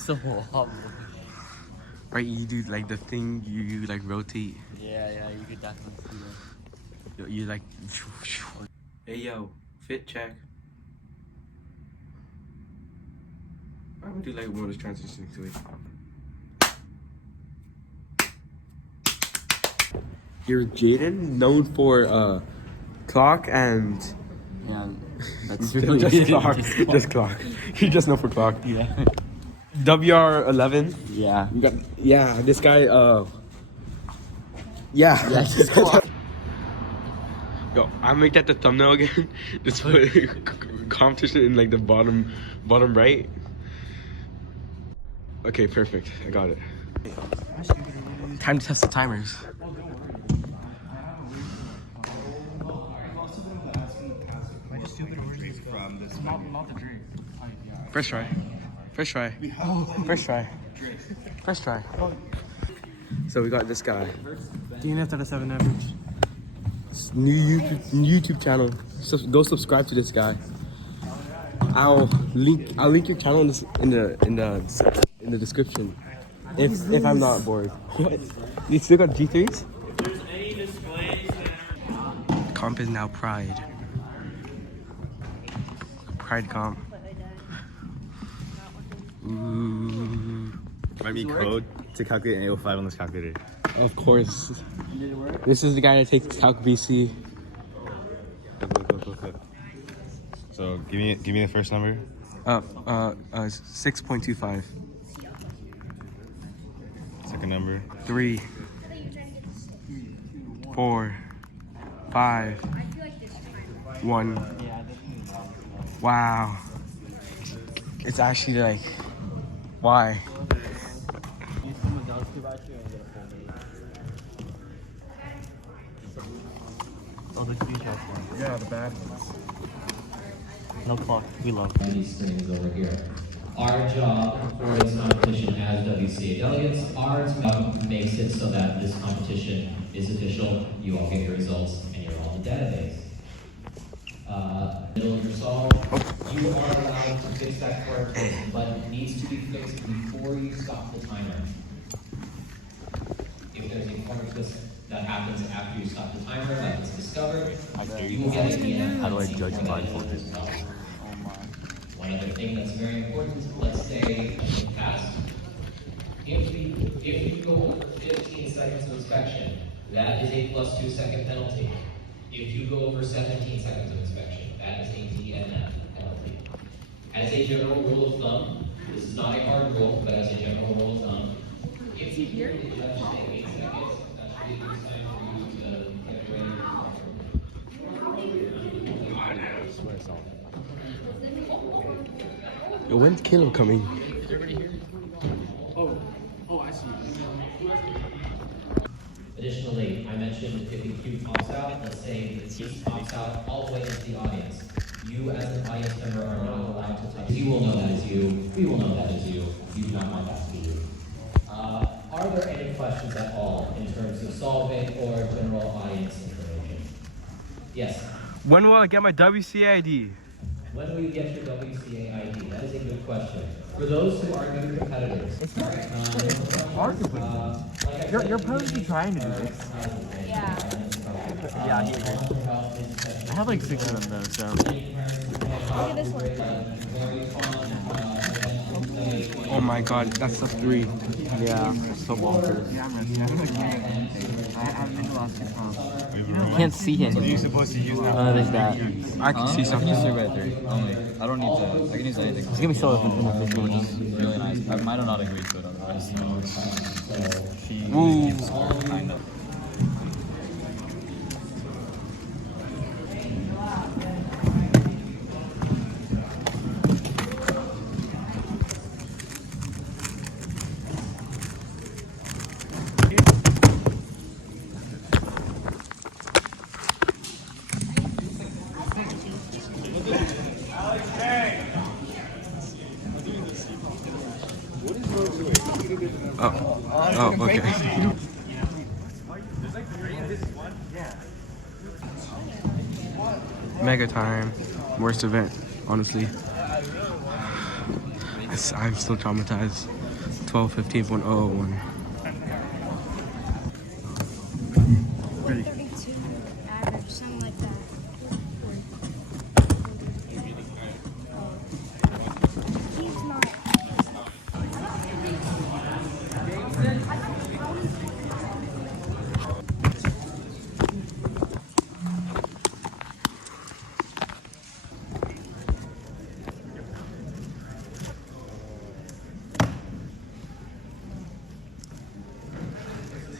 so hot. Right, you do like the thing you like rotate. Yeah, you could definitely see that. You like. Hey yo, fit check. I'm gonna do like one of those transitioning to it. You're Jaden, known for clock and. Yeah, that's just clock. Just clock. You're just known for clock. Yeah. WR11. Yeah. Yeah, this guy. Yeah. This clock. Yo, I make that the thumbnail again. Just put competition in like the bottom right. Okay, perfect. I got it. Time to test the timers. First try. First try. First try. First try. So we got this guy. DNF out of 7 average. New YouTube channel. So go subscribe to this guy. I'll link your channel in the description. If I'm not bored. What? You still got G3s? Comp is now Pride. Pride comp. Ooh. Might be code to calculate an 805 on this calculator. Of course. This is the guy that takes Calc BC. Look. So give me the first number. 6.25. Second number. 3, 4, 5, 1. Wow. It's actually like, why? Yeah, the bad ones. No clock. We love. These things over here. Our job for this competition as WCA delegates, our job makes it so that this competition is official. You all get your results and you're all in the database. Middle of your solve, you are allowed to fix that correct person, but it needs to be fixed before you stop the timer. If there's a corner twist that happens after you stop the timer, like it's discovered, you will get an How do I judge blindfolded? One other thing that's very important, let's say in the past, if you go over 15 seconds of inspection, that is a plus 2 second penalty. If you go over 17 seconds of inspection, that is a DNF penalty. As a general rule of thumb, this is not a hard rule, but as a general rule of thumb, if you hear the judge say 8 seconds, that should be a good sign for you to get ready. Yo, when's Caleb coming? Additionally, I mentioned if a cue pops out, let's say the cue pops out all the way into the audience. You as an audience member are not allowed to touch. You will know that is you. We will know that is you. You do not want that to be you. Are there any questions at all in terms of solving or general audience information? Yes. When will I get my WCA ID? When will you get your WCA ID? That is a good question. For those who are new competitors, It's not hard to put. You're probably trying to do this. Yeah. Yeah, I have like 6 of them though, so. Look at this one. Oh my god, that's a 3. Yeah, so bonkers. Yeah, I'm ready. I haven't been to the last 6 months. I can't see him. What are you supposed to use now? There's that. I can see I can use something. 3 by 3 only. I don't need to. I can use anything. It's gonna be so unofficial. Which is really nice. I might have not agreed to it otherwise. She Ooh. kind of. Oh, okay. Mega time. Worst event, honestly. I'm still traumatized. 12:15.001. 132 average, something like that. He's not.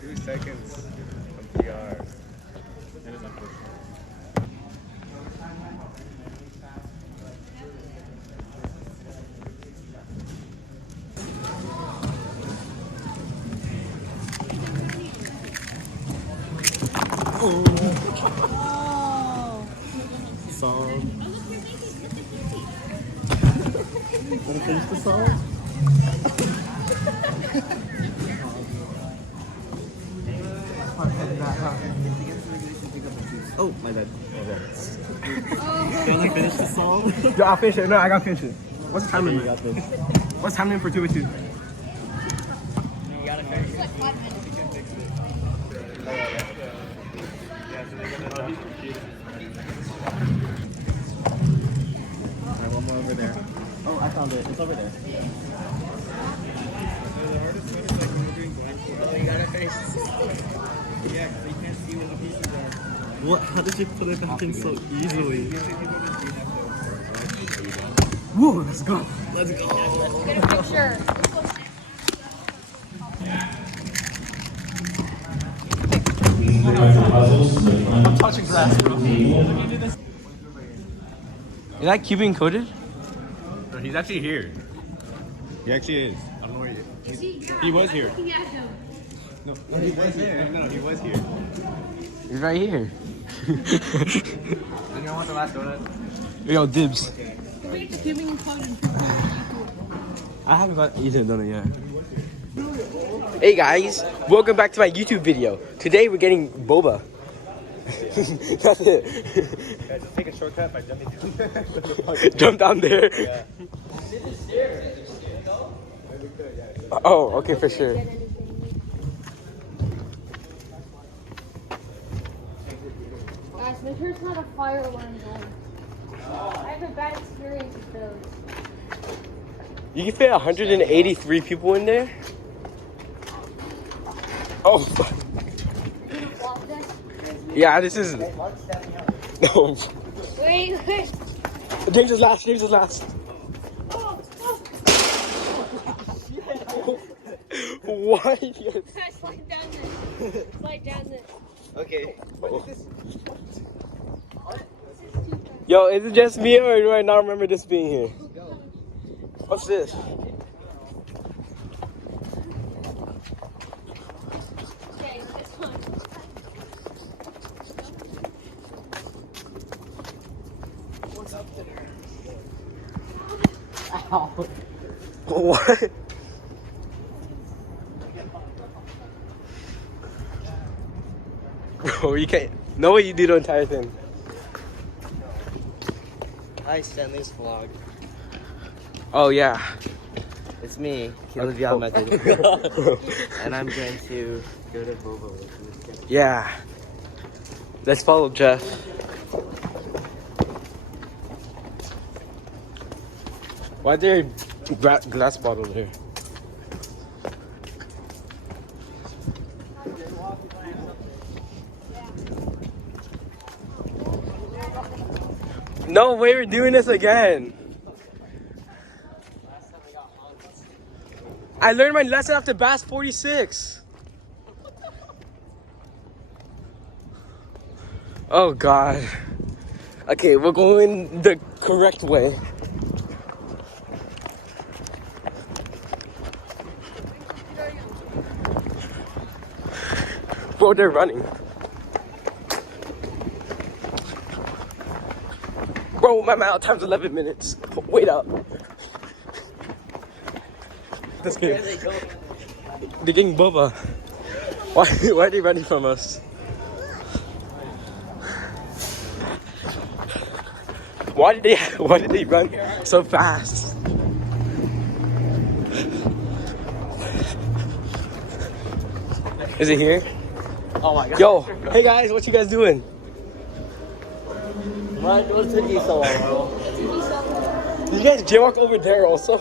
2 seconds of PR. Oh. Song. Wanna finish the song? Oh, my bad. Can you finish the song? Yo, I'll finish it. No, I gotta finish it. What's the time You limit? got this. What's the time limit for 2 with 2? Alright, one more over there. Oh, I found it. It's over there. Oh, you gotta finish. Yeah, because you can't see where the pieces are. What? How did you put it back in so easily? Whoa, let's go. Let's go. Get a picture. I'm touching glass, bro. Is that Cuban coded? He's actually here. He actually is. I don't know where he is. He was here. No, he was here. No, he was here. He's right here. You don't want the last donut? Yo, dibs. I haven't got either done it yet. Hey guys, welcome back to my YouTube video. Today we're getting boba. That's it. Guys, just take a shortcut by jumping down. Jump down there. Yeah. Oh, okay, for sure. Guys, make sure it's not a fire alarm gun. I have a bad experience with those. You can fit 183 people in there? Oh, fuck. Block this. Yeah, this is... No. Wait. James is last, James is last. Why? Yes. Slide down this. Slide down this. Okay. Yo, is it just me or do I not remember this being here? What's this? Okay, this one. What? Bro, you can't. No way you do the entire thing. Hi, Stanley's vlog. Oh, yeah. It's me, Caleb Method. And I'm going to go to Bobo. Yeah. Let's follow Jeff. Why is there a glass bottle there? No way, we're doing this again. I learned my lesson after Bass 46. Oh God. Okay, we're going the correct way. Bro, they're running. Bro, my mouth time's 11 minutes. Wait up. That's good. They're getting boba. Why are they running from us? Why did they run so fast? Is it here? Oh my god. Yo, hey guys, what you guys doing? What took you so long, bro? You guys jaywalk over there also?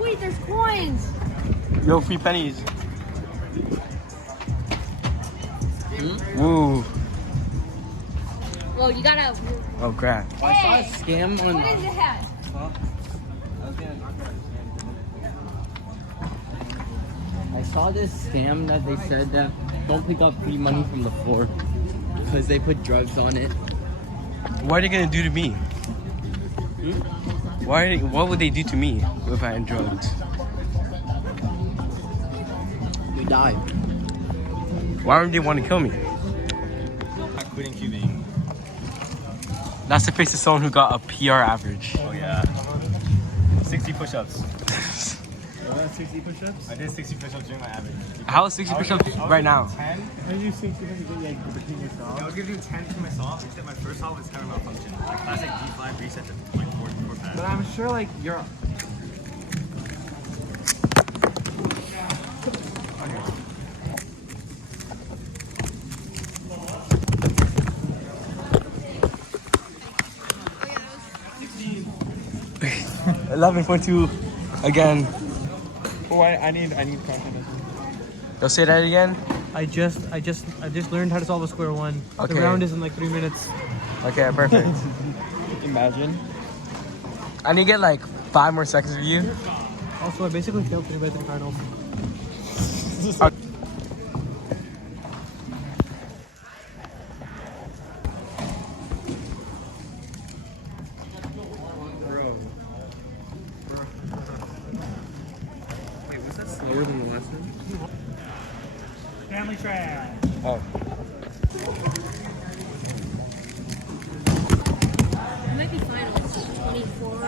Wait, there's coins. Yo, free pennies. Woo. Well, you gotta. Oh crap. I saw a scam on. What is it? I saw this scam that they said that don't pick up free money from the floor because they put drugs on it. What are they gonna do to me? What would they do to me if I had drugs? You die. Why would they want to kill me? I'm quitting cubing. That's the face of someone who got a PR average. Oh yeah. 60 push-ups. Was that 60 push-ups? I did 60 push-ups during my average. How is 60 push-ups right now? 10. I do 60 between your I was gonna do 10 to my solve, except my first solve is kind of malfunction. Like classic G5 reset to like 4 pass. But I'm sure like you're. Oh, 11.2 again. Oh, I need content. You'll say that again? I just learned how to solve a square one. Okay. The round is in like 3 minutes. Okay, perfect. Imagine. I need to get like 5 more seconds of you. Also, I basically failed 3 by 3 finals. Wait, was that slower than the last one? Family trash. Oh. It might be finals. 24.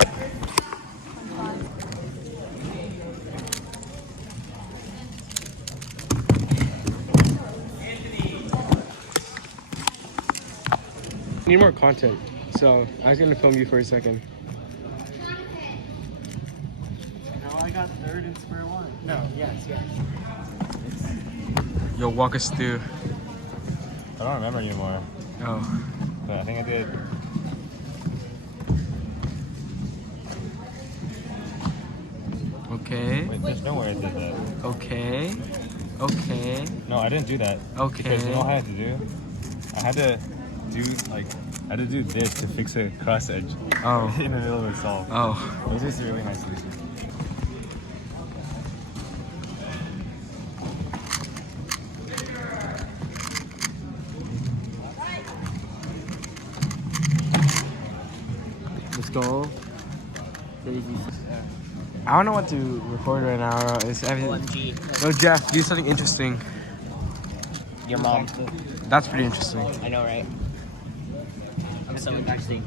Need more content, so I was gonna film you for a second. No, I got third in square one. No, yes. Yo, walk us through. I don't remember anymore, Oh. but I think I did. Okay. Wait, there's no way I did that. Okay. Okay. No, I didn't do that. Okay. Because you know what I had to do? I had to do this to fix a cross edge Oh. in the middle of the solve. Oh. It was just a really nice solution. Let's go. I don't know what to record right now. It's everything. No, Jeff, do something interesting. Your mom. That's pretty interesting. I know, right? I'm so interesting.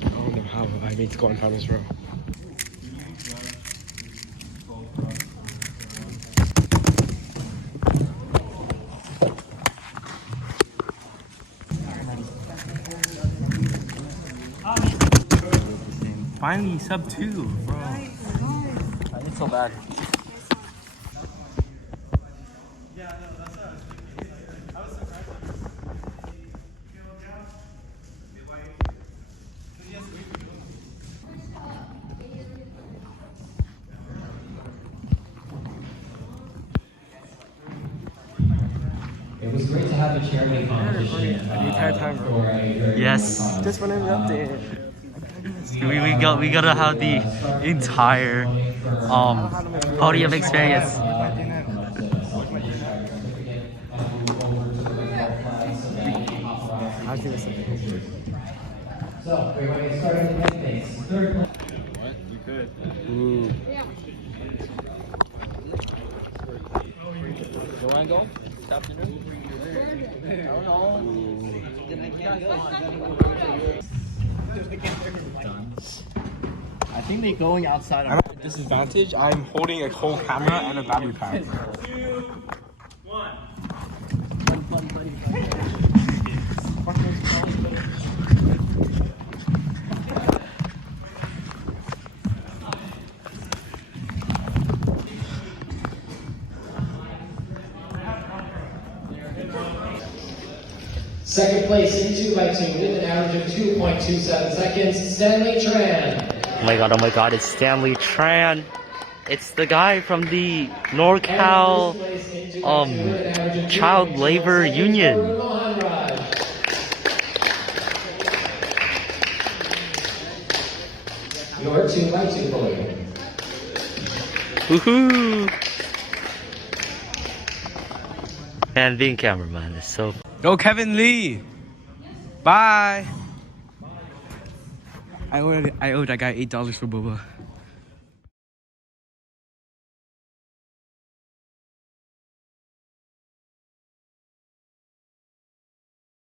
I don't know how I made to go on finals row. Finally, sub 2, bro. I did so bad. It was great to have a charity competition. The entire time, bro. For a very Yes. Just when I'm up there. We gotta have the entire podium experience. I'll give it a second. So, we're going to get started with the next phase. Third place. What? You could. Yeah. You wanna go? Stop the room? I don't know. Then they can't go. I think they're going outside. I'm at a disadvantage. I'm holding a whole camera and a battery pack. Second place in 2x2 with an average of 2.27 seconds, Stanley Tran. Oh my god, it's Stanley Tran. It's the guy from the NorCal Child Labor Union. Your 2x2 podium. Woohoo! Man, being cameraman is so. Go Kevin Lee. Bye. I owe that guy $8 for boba.